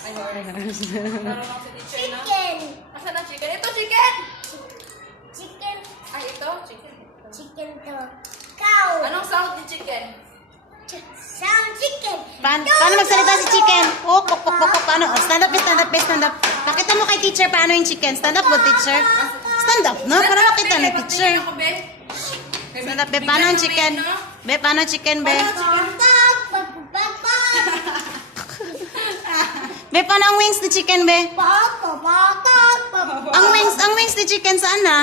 Ay, horse. Marunong si teacher, no? Chicken. Asan ang chicken? Ito, chicken! Chicken. Ay, ito, chicken. Chicken to. Cow. Anong sound ni chicken? Sound chicken. Paano magsalita si chicken? Oh, pok, pok, pok, pok. Paano? Oh, stand up, stand up, stand up. Pakita mo kay teacher paano yung chicken. Stand up po, teacher. Stand up, no? Para makita ni teacher. Ako, be. Stand up, be. Paano yung chicken? Be, paano chicken, be? Be, paano ang wings ni chicken, be? Ang wings ni chicken saan na?